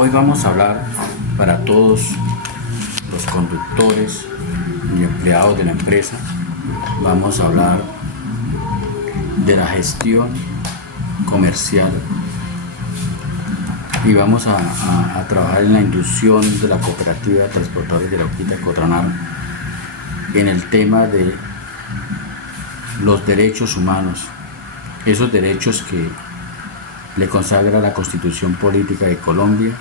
Hoy vamos a hablar para todos los conductores y empleados de la empresa. Vamos a hablar de la gestión comercial y vamos a trabajar en la inducción de la cooperativa de transportadores de la Hoquita Cotranar en el tema de los derechos humanos, esos derechos que le consagra la Constitución Política de Colombia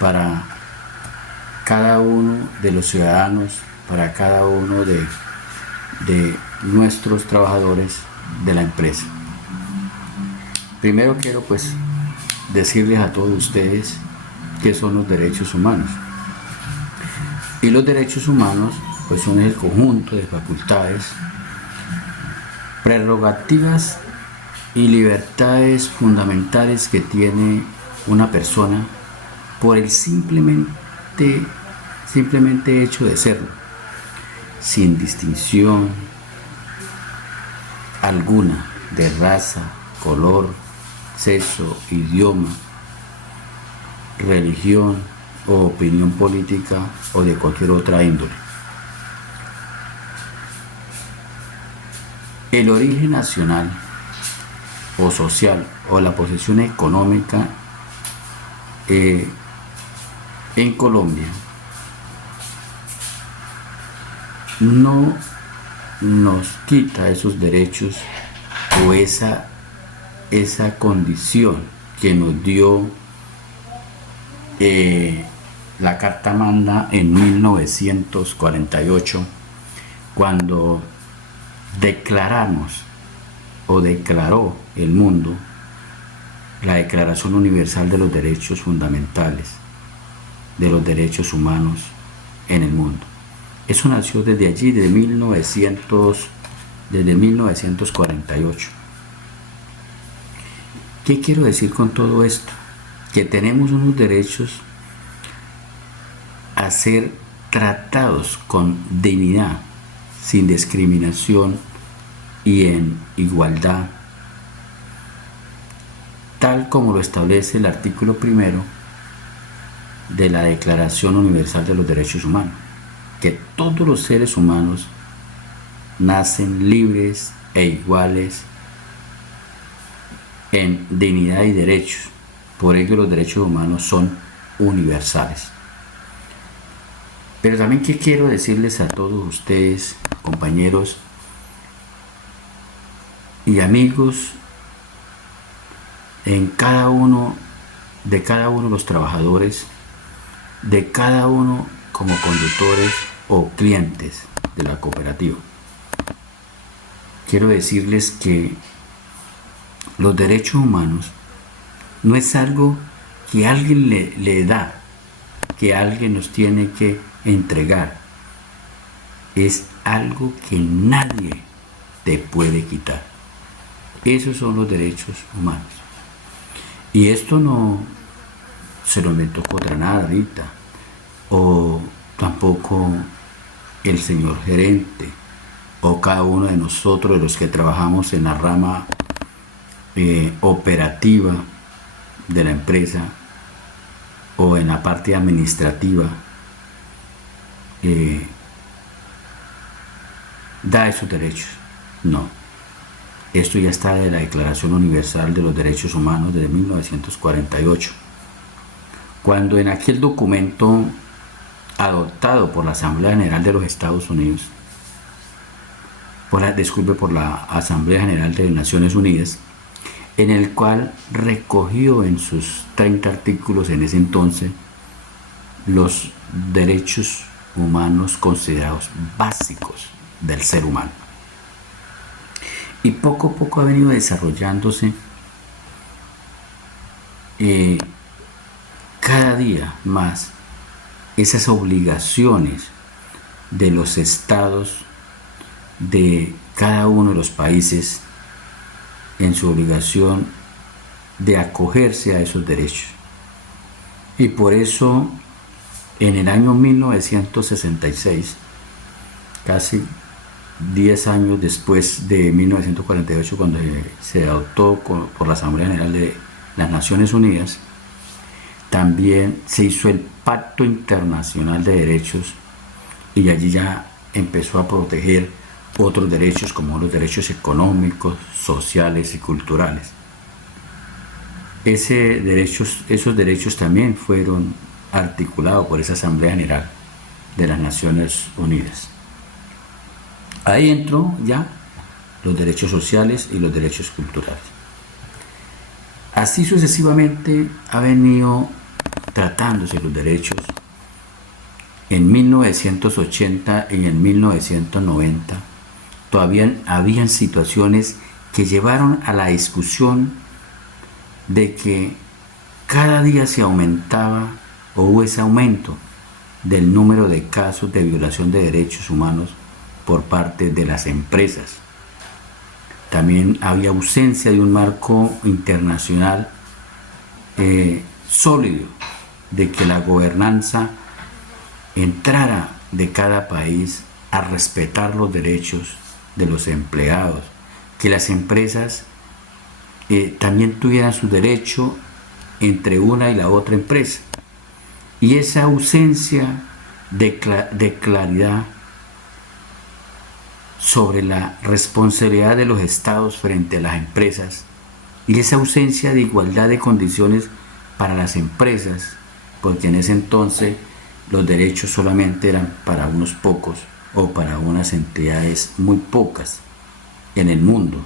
para cada uno de los ciudadanos, para cada uno de nuestros trabajadores de la empresa. Primero quiero decirles a todos ustedes qué son los derechos humanos. Y los derechos humanos son el conjunto de facultades, prerrogativas y libertades fundamentales que tiene una persona por el simplemente hecho de serlo, sin distinción alguna de raza, color, sexo, idioma, religión o opinión política o de cualquier otra índole. El origen nacional o social o la posición económica en Colombia no nos quita esos derechos o esa condición que nos dio la Carta Magna en 1948, cuando declaramos o declaró el mundo la Declaración Universal de los Derechos Fundamentales, de los derechos humanos en el mundo. Eso nació desde allí, desde 1948. ¿Qué quiero decir con todo esto? Que tenemos unos derechos a ser tratados con dignidad, sin discriminación y en igualdad, tal como lo establece el artículo 1 de la Declaración Universal de los Derechos Humanos, que todos los seres humanos nacen libres e iguales en dignidad y derechos. Por ello los derechos humanos son universales. Pero también que quiero decirles a todos ustedes, compañeros y amigos, de cada uno de los trabajadores, de cada uno como conductores o clientes de la cooperativa. Quiero decirles que los derechos humanos no es algo que alguien le da, que alguien nos tiene que entregar. Es algo que nadie te puede quitar. Esos son los derechos humanos. Y esto no se lo inventó Cotranar ahorita, o tampoco el señor gerente, o cada uno de nosotros, de los que trabajamos en la rama operativa de la empresa o en la parte administrativa, da esos derechos. No. Esto ya está de la Declaración Universal de los Derechos Humanos de 1948, cuando en aquel documento adoptado por la Asamblea General de los Estados Unidos, por la Asamblea General de las Naciones Unidas, en el cual recogió en sus 30 artículos en ese entonces los derechos humanos considerados básicos del ser humano. Y poco a poco ha venido desarrollándose cada día más esas obligaciones de los estados de cada uno de los países en su obligación de acogerse a esos derechos. Y por eso en el año 1966, casi 10 años después de 1948, cuando se adoptó por la Asamblea General de las Naciones Unidas, también se hizo el Pacto Internacional de Derechos y allí ya empezó a proteger otros derechos como los derechos económicos, sociales y culturales. Esos derechos también fueron articulados por esa Asamblea General de las Naciones Unidas. Ahí entró ya los derechos sociales y los derechos culturales. Así sucesivamente ha venido tratándose los derechos. En 1980 y en 1990 todavía habían situaciones que llevaron a la discusión de que cada día se aumentaba o hubo ese aumento del número de casos de violación de derechos humanos por parte de las empresas. También había ausencia de un marco internacional sólido, de que la gobernanza entrara de cada país a respetar los derechos de los empleados, que las empresas también tuvieran su derecho entre una y la otra empresa. Y esa ausencia de claridad sobre la responsabilidad de los estados frente a las empresas y esa ausencia de igualdad de condiciones para las empresas, porque en ese entonces los derechos solamente eran para unos pocos o para unas entidades muy pocas en el mundo,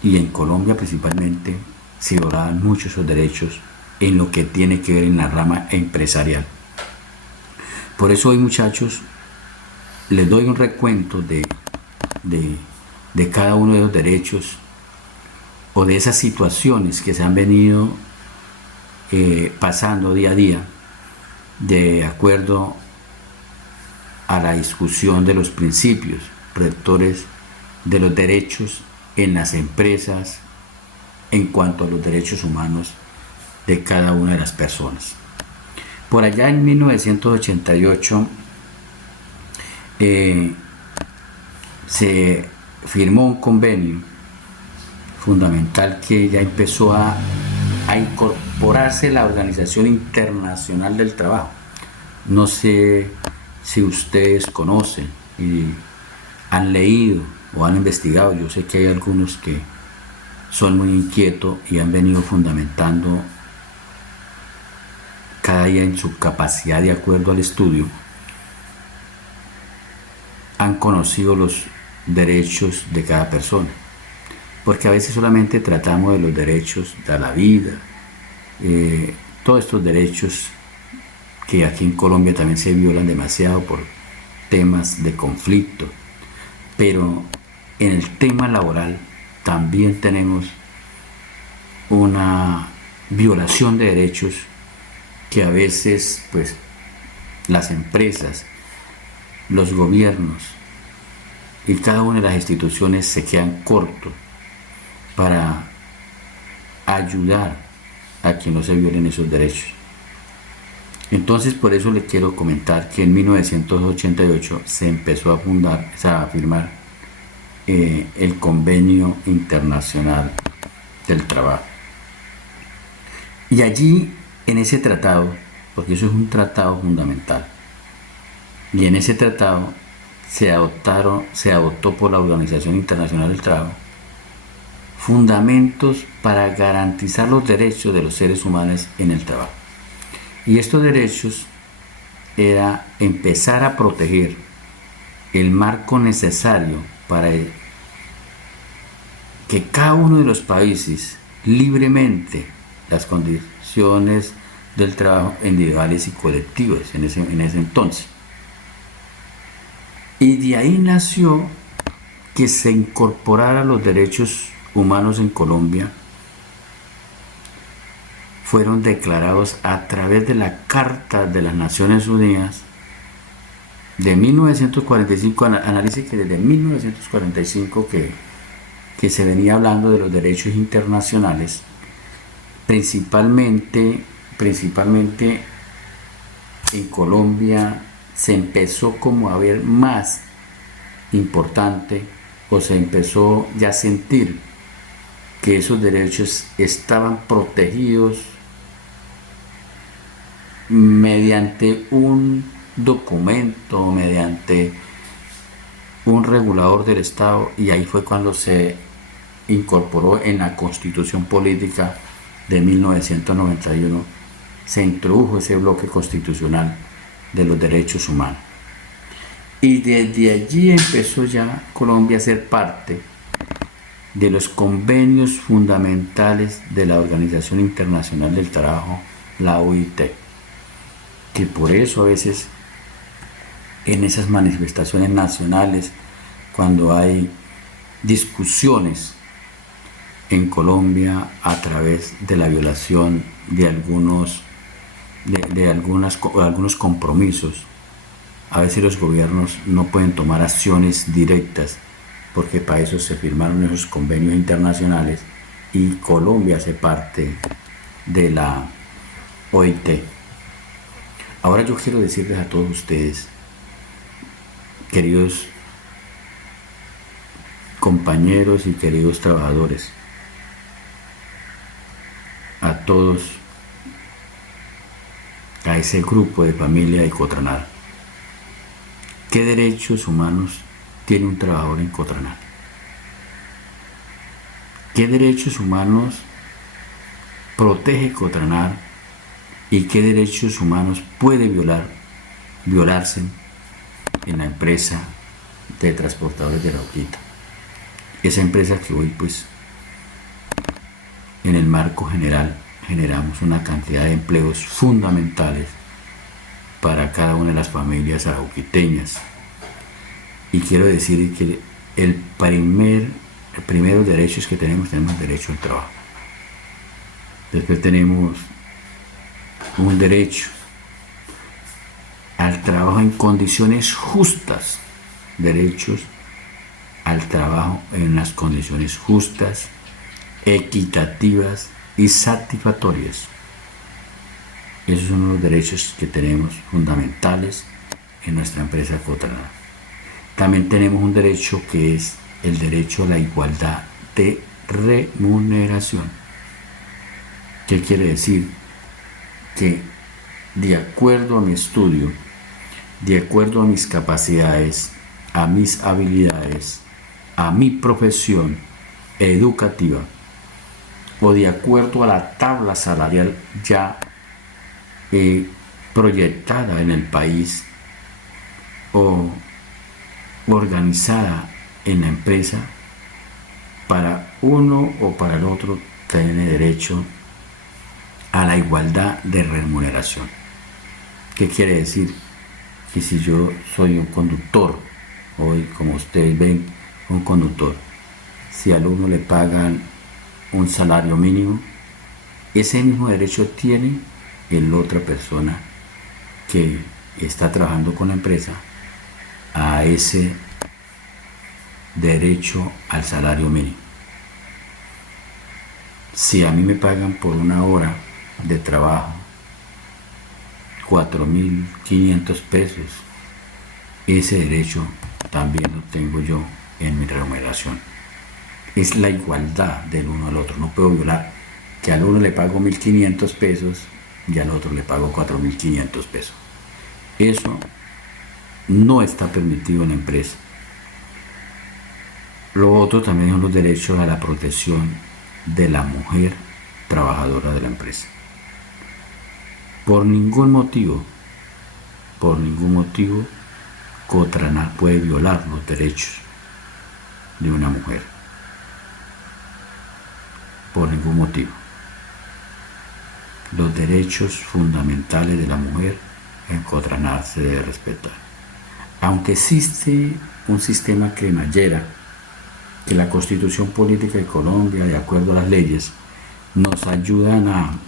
y en Colombia principalmente se violaban mucho esos derechos en lo que tiene que ver en la rama empresarial. Por eso hoy, muchachos, les doy un recuento de cada uno de los derechos o de esas situaciones que se han venido pasando día a día de acuerdo a la discusión de los principios rectores de los derechos en las empresas en cuanto a los derechos humanos de cada una de las personas. Por allá en 1988 se firmó un convenio fundamental que ya empezó a incorporarse la Organización Internacional del Trabajo. No sé si ustedes conocen y han leído o han investigado. Yo sé que hay algunos que son muy inquietos y han venido fundamentando cada día en su capacidad de acuerdo al estudio. Han conocido los derechos de cada persona, porque a veces solamente tratamos de los derechos de la vida, todos estos derechos que aquí en Colombia también se violan demasiado por temas de conflicto, pero en el tema laboral también tenemos una violación de derechos que a veces pues las empresas, los gobiernos y cada una de las instituciones se quedan cortos para ayudar a que no se violen esos derechos. Entonces, por eso les quiero comentar que en 1988 se empezó a firmar el Convenio Internacional del Trabajo. Y allí, en ese tratado, porque eso es un tratado fundamental, y en ese tratado se adoptó por la Organización Internacional del Trabajo fundamentos para garantizar los derechos de los seres humanos en el trabajo. Y estos derechos era empezar a proteger el marco necesario para que cada uno de los países libremente las condiciones del trabajo individuales y colectivas en ese entonces. Y de ahí nació que se incorporaran los derechos humanos en Colombia. Fueron declarados a través de la Carta de las Naciones Unidas de 1945, análisis que desde 1945 que se venía hablando de los derechos internacionales, principalmente en Colombia se empezó como a ver más importante, o se empezó ya a sentir que esos derechos estaban protegidos mediante un documento, mediante un regulador del Estado, y ahí fue cuando se incorporó en la Constitución Política de 1991, se introdujo ese bloque constitucional de los derechos humanos. Y desde allí empezó ya Colombia a ser parte de los convenios fundamentales de la Organización Internacional del Trabajo, la OIT, que por eso a veces en esas manifestaciones nacionales, cuando hay discusiones en Colombia a través de la violación de algunos compromisos, a veces los gobiernos no pueden tomar acciones directas porque para eso se firmaron esos convenios internacionales y Colombia hace parte de la OIT. Ahora yo quiero decirles a todos ustedes, queridos compañeros y queridos trabajadores, a todos, a ese grupo de familia de Cotranar, ¿qué derechos humanos tiene un trabajador en Cotranar? ¿Qué derechos humanos protege Cotranar y qué derechos humanos puede violarse en la empresa de transportadores de Arauquita? Esa empresa que hoy, pues, en el marco general generamos una cantidad de empleos fundamentales para cada una de las familias arauquiteñas. Y quiero decir que el primero derechos que tenemos derecho al trabajo. Después tenemos un derecho al trabajo en condiciones justas, derechos al trabajo en unas condiciones justas, equitativas y satisfactorias. Esos son los derechos que tenemos fundamentales en nuestra empresa Cotranar. También tenemos un derecho que es el derecho a la igualdad de remuneración. ¿Qué quiere decir? Que de acuerdo a mi estudio, de acuerdo a mis capacidades, a mis habilidades, a mi profesión educativa o de acuerdo a la tabla salarial ya proyectada en el país o organizada en la empresa, para uno o para el otro tiene derecho a la igualdad de remuneración. ¿Qué quiere decir? Que si yo soy un conductor, hoy como ustedes ven, un conductor, si al uno le pagan un salario mínimo, ese mismo derecho tiene el otra persona que está trabajando con la empresa a ese derecho al salario mínimo. Si a mí me pagan por una hora de trabajo 4.500 pesos, ese derecho también lo tengo yo en mi remuneración. Es la igualdad del uno al otro. No puedo violar que al uno le pago 1.500 pesos y al otro le pago 4.500 pesos. Eso no está permitido en la empresa. Lo otro también son los derechos a la protección de la mujer trabajadora de la empresa. Por ningún motivo, Cotranar puede violar los derechos de una mujer. Por ningún motivo. Los derechos fundamentales de la mujer en Cotranar se debe respetar. Aunque existe un sistema cremallera que la Constitución Política de Colombia, de acuerdo a las leyes, nos ayudan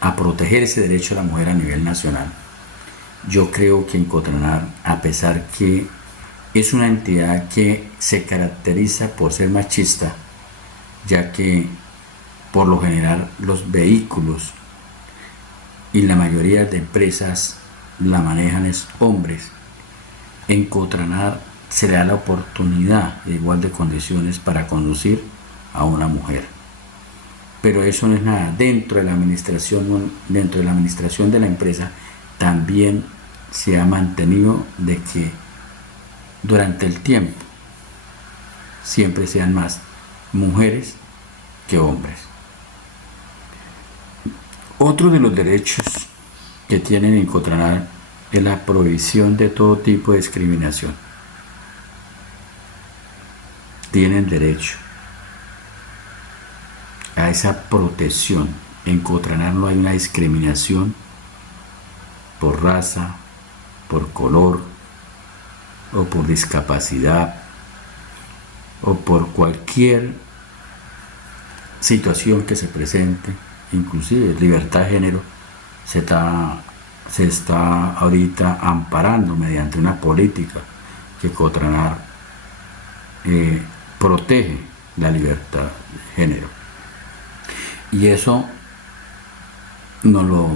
a proteger ese derecho de la mujer a nivel nacional. Yo creo que en Cotranar, a pesar que es una entidad que se caracteriza por ser machista, ya que por lo general los vehículos y la mayoría de empresas la manejan es hombres, en Cotranar se le da la oportunidad de igual de condiciones para conducir a una mujer. pero eso no es nada. Dentro de la administración de la empresa también se ha mantenido de que durante el tiempo siempre sean más mujeres que hombres. Otro de los derechos que tienen en Cotranar es la prohibición de todo tipo de discriminación. Tienen derecho a esa protección. En Cotranar no hay una discriminación por raza, por color, o por discapacidad, o por cualquier situación que se presente. Inclusive libertad de género se está ahorita amparando mediante una política que Cotranar protege la libertad de género, y eso nos lo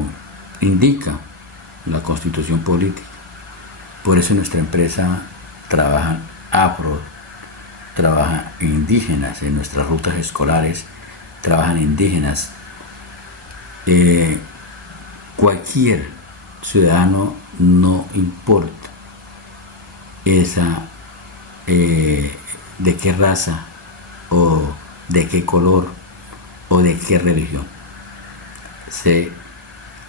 indica la Constitución política. Por eso nuestra empresa trabaja afro, trabaja indígenas en nuestras rutas escolares, trabajan indígenas. Cualquier ciudadano, no importa esa de qué raza o de qué color o de qué religión, se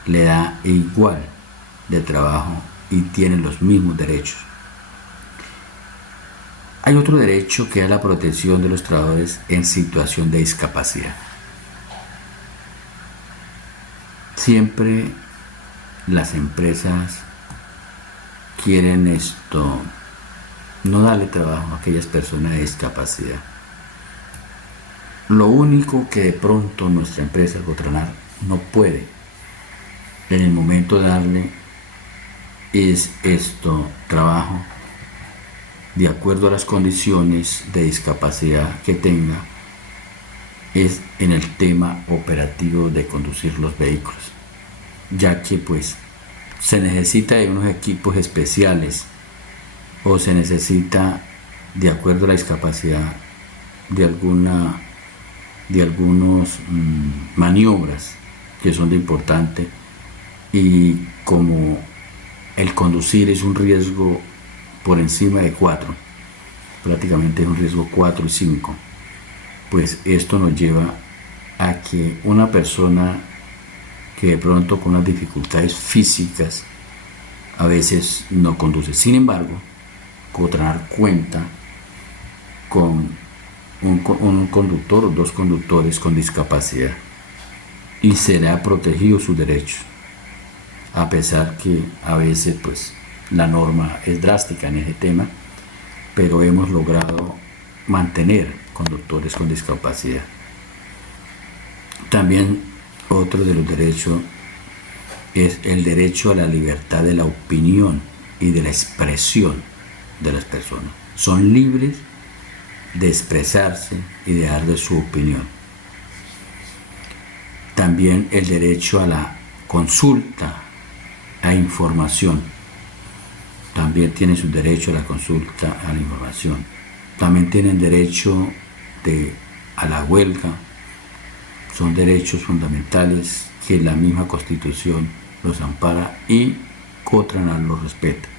le da igual de trabajo y tienen los mismos derechos. Hay otro derecho que es la protección de los trabajadores en situación de discapacidad. Siempre las empresas quieren no darle trabajo a aquellas personas de discapacidad. Lo único que de pronto nuestra empresa, Cotranar, no puede en el momento darle es trabajo de acuerdo a las condiciones de discapacidad que tenga, es en el tema operativo de conducir los vehículos, ya que pues se necesita de unos equipos especiales, o se necesita, de acuerdo a la discapacidad, de algunos maniobras que son de importante, y como el conducir es un riesgo por encima de 4, prácticamente es un riesgo 4 y 5, pues esto nos lleva a que una persona que de pronto con las dificultades físicas a veces no conduce. Sin embargo, Cotranar cuenta con un conductor o 2 conductores con discapacidad y se le ha protegido sus derechos, a pesar que a veces pues la norma es drástica en ese tema, pero hemos logrado mantener conductores con discapacidad. También otro de los derechos es el derecho a la libertad de la opinión y de la expresión de las personas. Son libres de expresarse y de dar de su opinión. También el derecho a la consulta, a información. También tienen su derecho a la consulta, a la información. También tienen derecho a la huelga. Son derechos fundamentales que la misma Constitución los ampara y Cotranar los respeta.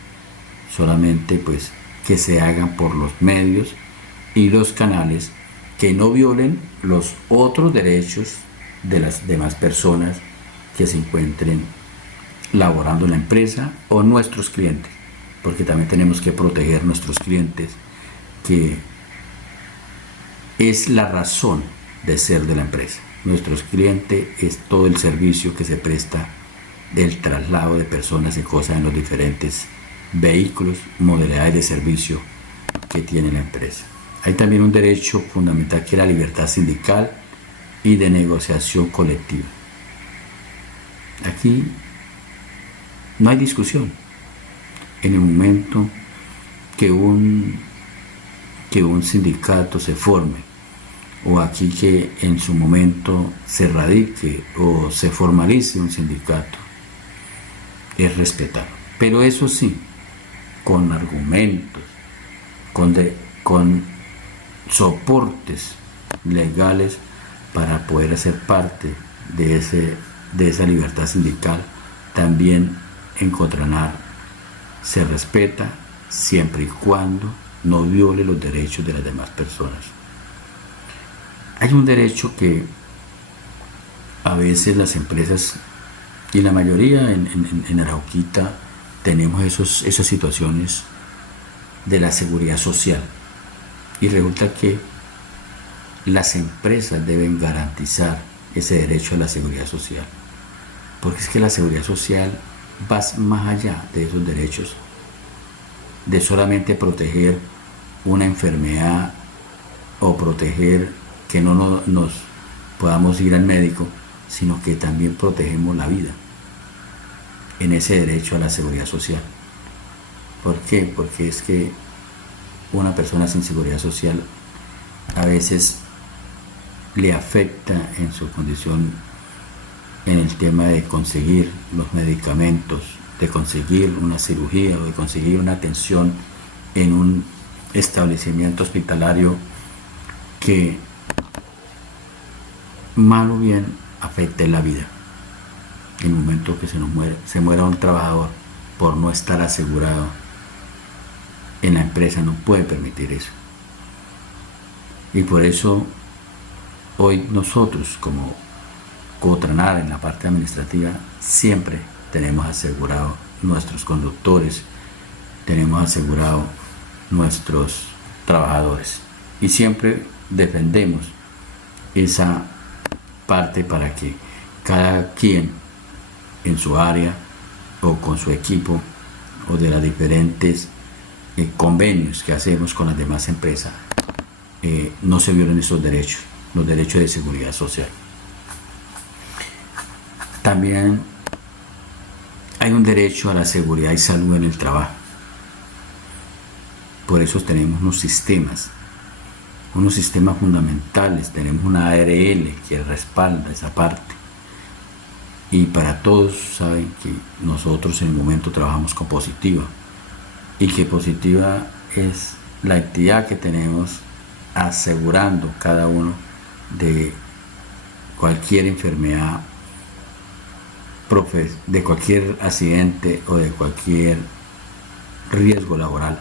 Solamente pues que se hagan por los medios y los canales que no violen los otros derechos de las demás personas que se encuentren laborando en la empresa o nuestros clientes, porque también tenemos que proteger nuestros clientes, que es la razón de ser de la empresa. Nuestros clientes es todo el servicio que se presta del traslado de personas y cosas en los diferentes vehículos, modalidades de servicio que tiene la empresa. Hay también un derecho fundamental que es la libertad sindical y de negociación colectiva. Aquí no hay discusión. En el momento que un sindicato se forme, o aquí que en su momento se radique o se formalice un sindicato, es respetar. Pero eso sí, con argumentos, con soportes legales para poder hacer parte de esa libertad sindical, también en Cotranar se respeta siempre y cuando no viole los derechos de las demás personas. Hay un derecho que a veces las empresas, y la mayoría en Arauquita, tenemos esas situaciones de la seguridad social. Y resulta que las empresas deben garantizar ese derecho a la seguridad social. Porque es que la seguridad social va más allá de esos derechos, de solamente proteger una enfermedad o proteger que no nos podamos ir al médico, sino que también protegemos la vida en ese derecho a la seguridad social. ¿Por qué? Porque es que una persona sin seguridad social a veces le afecta en su condición, en el tema de conseguir los medicamentos, de conseguir una cirugía o de conseguir una atención en un establecimiento hospitalario que mal o bien afecte la vida. En el momento que se muera un trabajador por no estar asegurado en la empresa, no puede permitir eso. Y por eso hoy nosotros como Cotranar en la parte administrativa siempre tenemos asegurado nuestros conductores, tenemos asegurado nuestros trabajadores y siempre defendemos esa parte para que cada quien en su área o con su equipo o de las diferentes convenios que hacemos con las demás empresas no se violen esos derechos, los derechos de seguridad social. También hay un derecho a la seguridad y salud en el trabajo. Por eso tenemos unos sistemas fundamentales, tenemos una ARL que respalda esa parte. Y para todos saben que nosotros en el momento trabajamos con Positiva, y que Positiva es la entidad que tenemos asegurando cada uno de cualquier enfermedad, de cualquier accidente o de cualquier riesgo laboral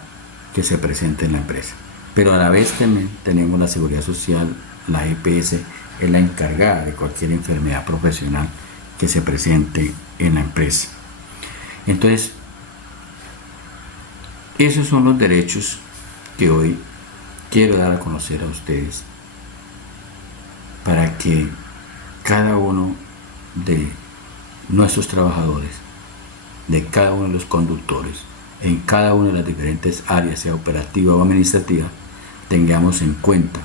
que se presente en la empresa. Pero a la vez también tenemos la seguridad social, la EPS es la encargada de cualquier enfermedad profesional que se presente en la empresa. Entonces, esos son los derechos que hoy quiero dar a conocer a ustedes para que cada uno de nuestros trabajadores, de cada uno de los conductores, en cada una de las diferentes áreas, sea operativa o administrativa, tengamos en cuenta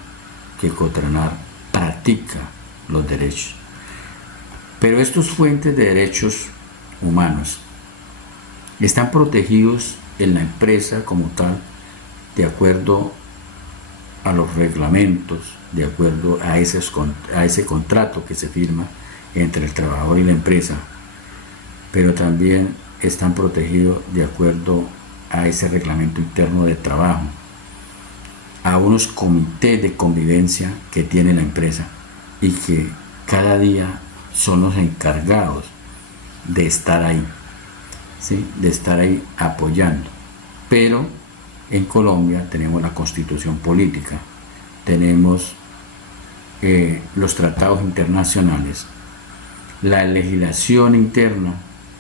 que Cotranar practica los derechos. Pero estos fuentes de derechos humanos están protegidos en la empresa como tal, de acuerdo a los reglamentos, de acuerdo a ese contrato que se firma entre el trabajador y la empresa, pero también están protegidos de acuerdo a ese reglamento interno de trabajo, a unos comités de convivencia que tiene la empresa y que cada día son los encargados de estar ahí, ¿sí? De estar ahí apoyando. Pero en Colombia tenemos la constitución política, tenemos los tratados internacionales, la legislación interna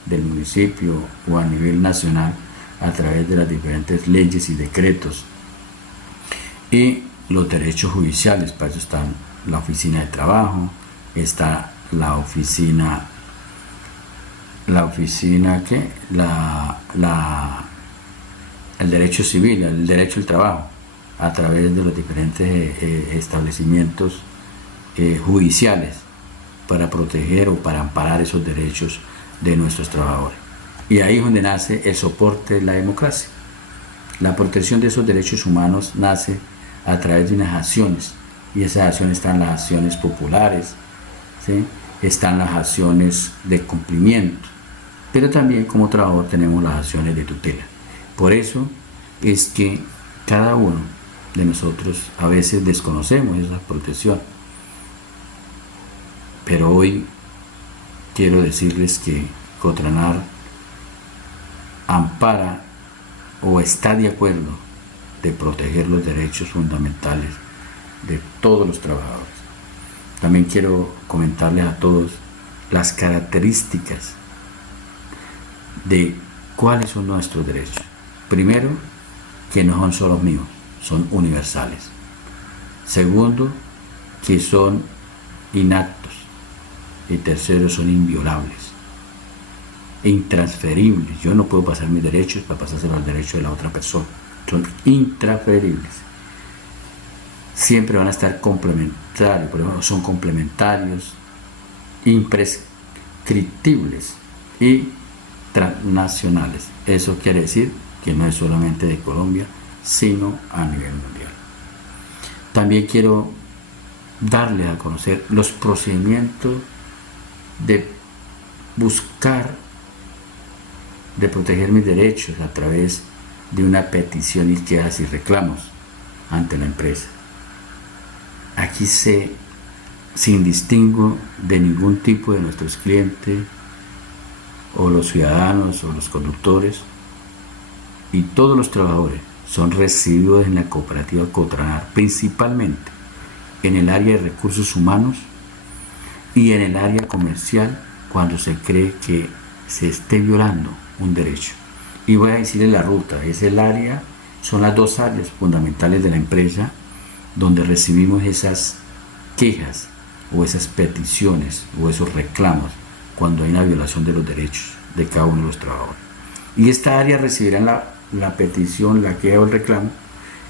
del municipio o a nivel nacional a través de las diferentes leyes y decretos, y los derechos judiciales. Para eso está la oficina de trabajo, está el derecho civil, el derecho al trabajo, a través de los diferentes establecimientos judiciales para proteger o para amparar esos derechos de nuestros trabajadores. Y ahí es donde nace el soporte de la democracia. La protección de esos derechos humanos nace a través de unas acciones, y esas acciones están las acciones populares, ¿sí? Están las acciones de cumplimiento, pero también como trabajador tenemos las acciones de tutela. Por eso es que cada uno de nosotros a veces desconocemos esa protección, Pero hoy quiero decirles que Cotranar ampara o está de acuerdo de proteger los derechos fundamentales de todos los trabajadores. También quiero comentarles a todos las características de cuáles son nuestros derechos. Primero, que no son solo míos, son universales. Segundo, que son inaptos. Y tercero, son inviolables, intransferibles. Yo no puedo pasar mis derechos para pasárselo al derecho de la otra persona. Son intransferibles. Siempre van a estar complementarios, por ejemplo, son complementarios, imprescriptibles y transnacionales. Eso quiere decir que no es solamente de Colombia, sino a nivel mundial. También quiero darles a conocer los procedimientos de buscar, de proteger mis derechos a través de una petición y quejas y reclamos ante la empresa. Aquí sin distingo de ningún tipo de nuestros clientes o los ciudadanos o los conductores, y todos los trabajadores son recibidos en la cooperativa Cotranar, principalmente en el área de recursos humanos y en el área comercial, cuando se cree que se esté violando un derecho. Y voy a decirles la ruta, es el área, son las dos áreas fundamentales de la empresa donde recibimos esas quejas o esas peticiones o esos reclamos cuando hay una violación de los derechos de cada uno de los trabajadores. Y esta área recibirá la petición, la queja o el reclamo,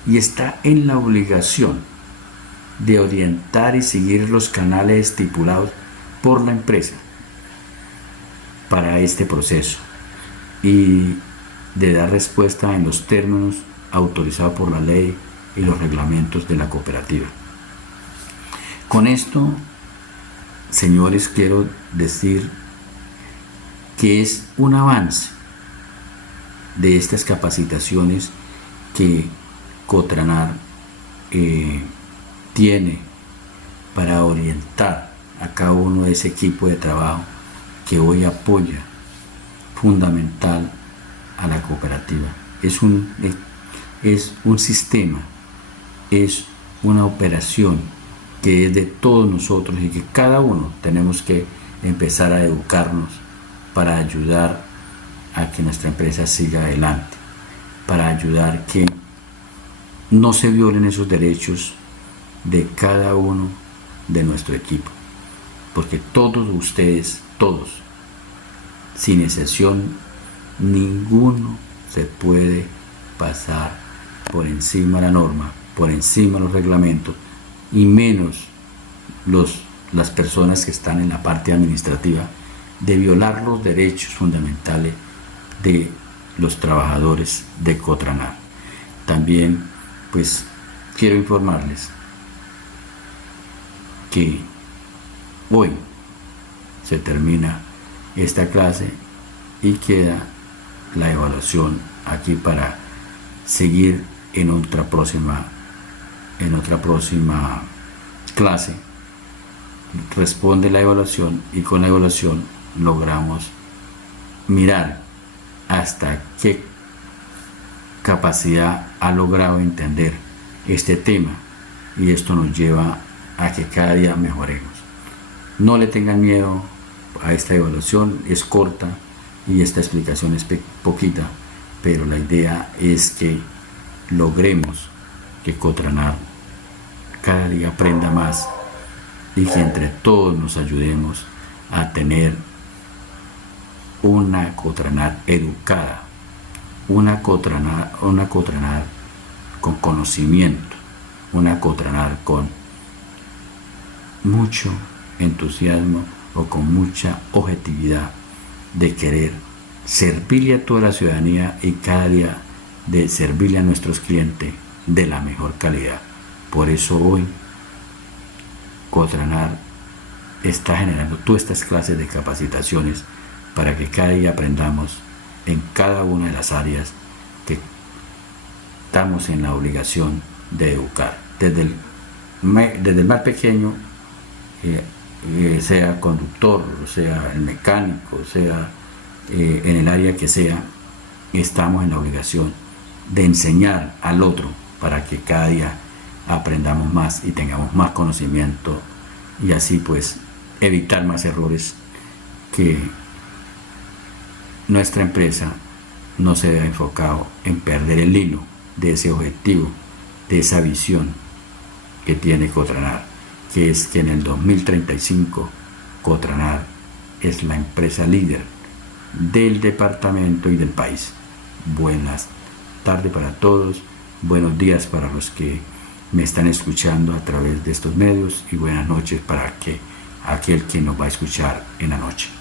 y está en la obligación de orientar y seguir los canales estipulados por la empresa para este proceso y de dar respuesta en los términos autorizados por la ley y los reglamentos de la cooperativa. Con esto, señores, quiero decir que es un avance de estas capacitaciones que Cotranar tiene para orientar a cada uno de ese equipo de trabajo que hoy apoya fundamental a la cooperativa. Es un sistema, es una operación que es de todos nosotros y que cada uno tenemos que empezar a educarnos para ayudar a que nuestra empresa siga adelante, para ayudar que no se violen esos derechos de cada uno de nuestro equipo, porque todos ustedes, todos, sin excepción, ninguno se puede pasar por encima de la norma, por encima de los reglamentos, y menos las personas que están en la parte administrativa, de violar los derechos fundamentales de los trabajadores de Cotranar. También, pues, quiero informarles que hoy se termina esta clase y queda la evaluación aquí para seguir en otra próxima clase. Responde la evaluación y con la evaluación logramos mirar hasta qué capacidad ha logrado entender este tema, y esto nos lleva a que cada día mejoremos. No le tengan miedo a esta evaluación, es corta y esta explicación es poquita, pero la idea es que logremos que Cotranar cada día aprenda más y que entre todos nos ayudemos a tener una Cotranar educada, una Cotranar con conocimiento, una Cotranar con mucho entusiasmo o con mucha objetividad de querer servirle a toda la ciudadanía y cada día de servirle a nuestros clientes de la mejor calidad. Por eso hoy Cotranar está generando todas estas clases de capacitaciones para que cada día aprendamos en cada una de las áreas que estamos en la obligación de educar, desde el más pequeño sea conductor, sea el mecánico, sea en el área que sea, estamos en la obligación de enseñar al otro para que cada día aprendamos más y tengamos más conocimiento y así pues evitar más errores, que nuestra empresa no se vea enfocado en perder el hilo de ese objetivo, de esa visión que tiene Cotranar, que es que en el 2035 Cotranar es la empresa líder del departamento y del país. Buenas tardes para todos, buenos días para los que me están escuchando a través de estos medios y buenas noches para aquel que nos va a escuchar en la noche.